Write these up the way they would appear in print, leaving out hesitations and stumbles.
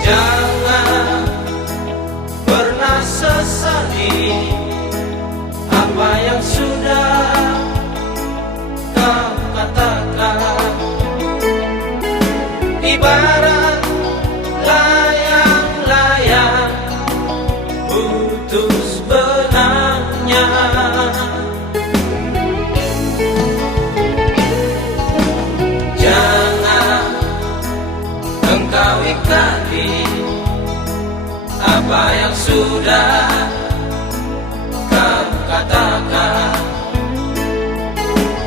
Jangan pernah sesali apa yang sudah kau katakan. Ibarat layang-layang putus benangnya. Jangan engkau ingkari apa yang sudah kau katakan.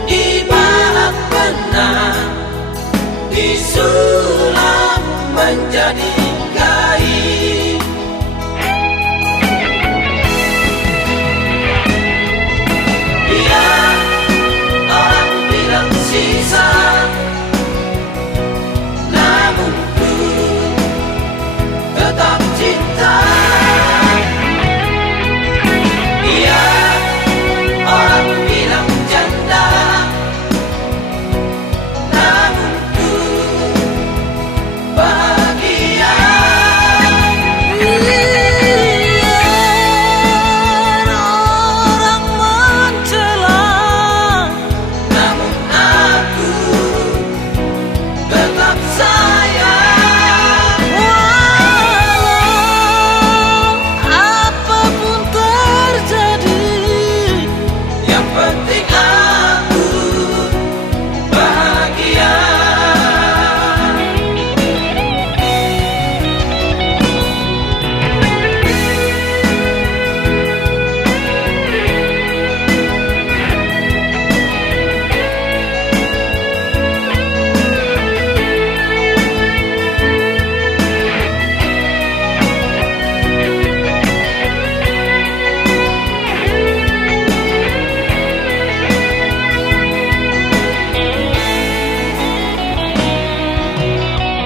Ibarat benang disulam menjadi kain. Biar orang bilang sisa, namun ku tetap cinta. Biar orang bilang janda, namun ku bahagia. Biar orang mencela, Namun aku tetap sayang. walau apapun terjadi, Yang penting aku bahagia.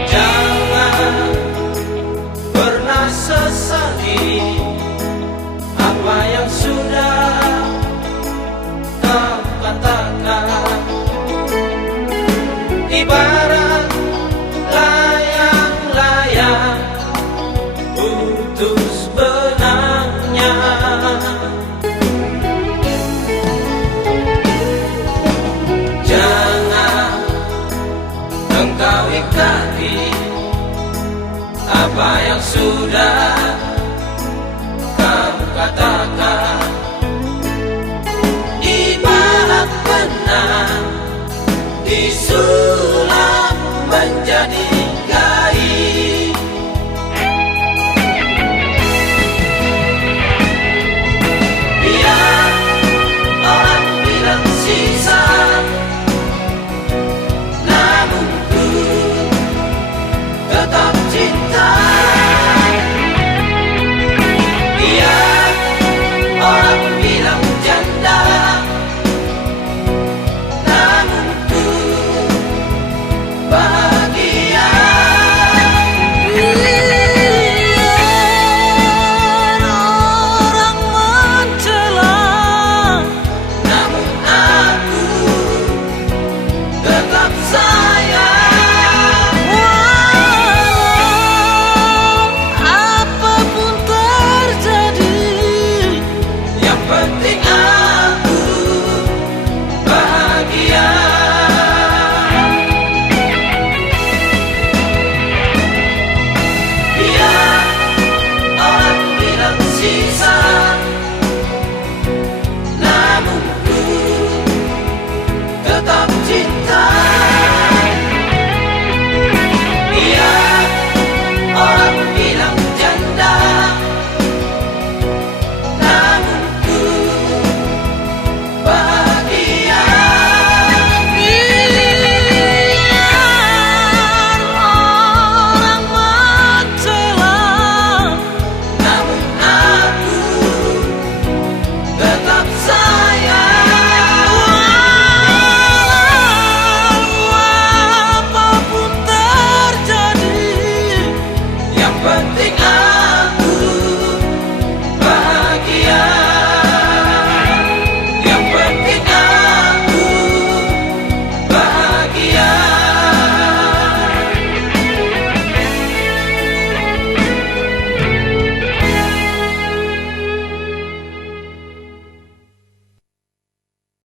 Jangan pernah sesali apa yang sudah kau katakan. Ibarat layang-layang putus benangnya. Jangan engkau ingkari apa yang sudah kau katakan. Ibarat benang disulam menjadi kain. Biar orang bilang sisa, namun ku tetap cinta. Biar orang bilang janda, namun ku bahagia. biar orang mencela, Namun aku tetap sayang. walau apapun terjadi, Yang penting aku bahagia. Biar orang bilang sisa,